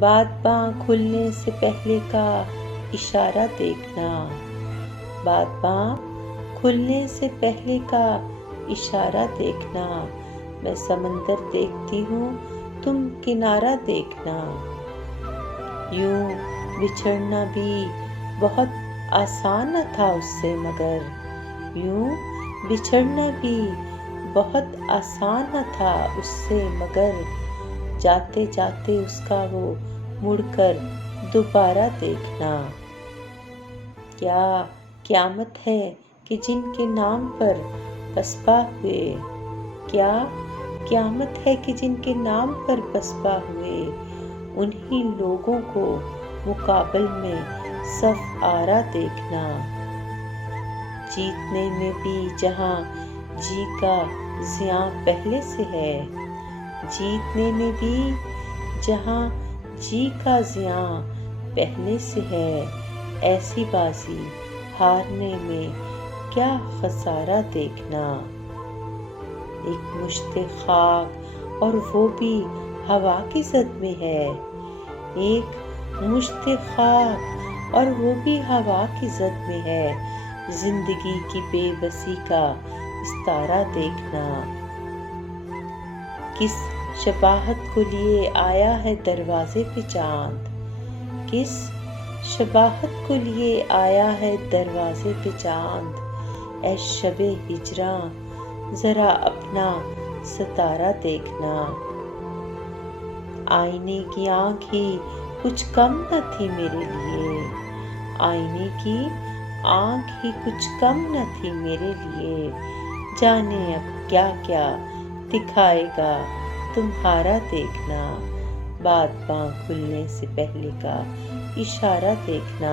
باد باں کھلنے سے پہلے کا اشارہ دیکھنا، باد باں کھلنے سے پہلے کا اشارہ دیکھنا، میں سمندر دیکھتی ہوں تم کنارہ دیکھنا۔ یوں بچھڑنا بھی بہت آسان نہ تھا اس سے مگر، یوں بچھڑنا بھی بہت آسان نہ تھا اس سے مگر، جاتے جاتے اس کا وہ مڑ کر دوبارہ دیکھنا۔ کیا قیامت ہے کہ جن کے نام پر پسپا ہوئے، کیا قیامت ہے کہ جن کے نام پر پسپا ہوئے، انہی لوگوں کو مقابل میں صف آرا دیکھنا۔ جیتنے میں بھی جہاں جی کا زیاں پہلے سے ہے، جیتنے میں بھی جہاں جی کا زیاں پہلے سے ہے، ایسی بازی ہارنے میں کیا خسارہ دیکھنا۔ ایک مشت خاک اور وہ بھی ہوا کی زد میں ہے، ایک مشت خاک اور وہ بھی ہوا کی زد میں ہے، زندگی کی بے بسی کا استارہ دیکھنا۔ کس شباہت کو لیے آیا ہے دروازے پہ چاند، کس شباہت کو لیے آیا ہے دروازے پہ چاند، اے شب ہجراں ذرا اپنا ستارہ دیکھنا۔ آئینے کی آنکھ ہی کچھ کم نہ تھی میرے لیے، آئینے کی آنکھ ہی کچھ کم نہ تھی میرے لیے، جانے اب کیا کیا دکھائے گا تمہارا دیکھنا۔ باد باں کھلنے سے پہلے کا اشارہ دیکھنا،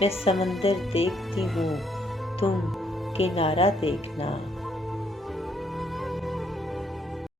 میں سمندر دیکھتی ہوں تم کنارہ دیکھنا۔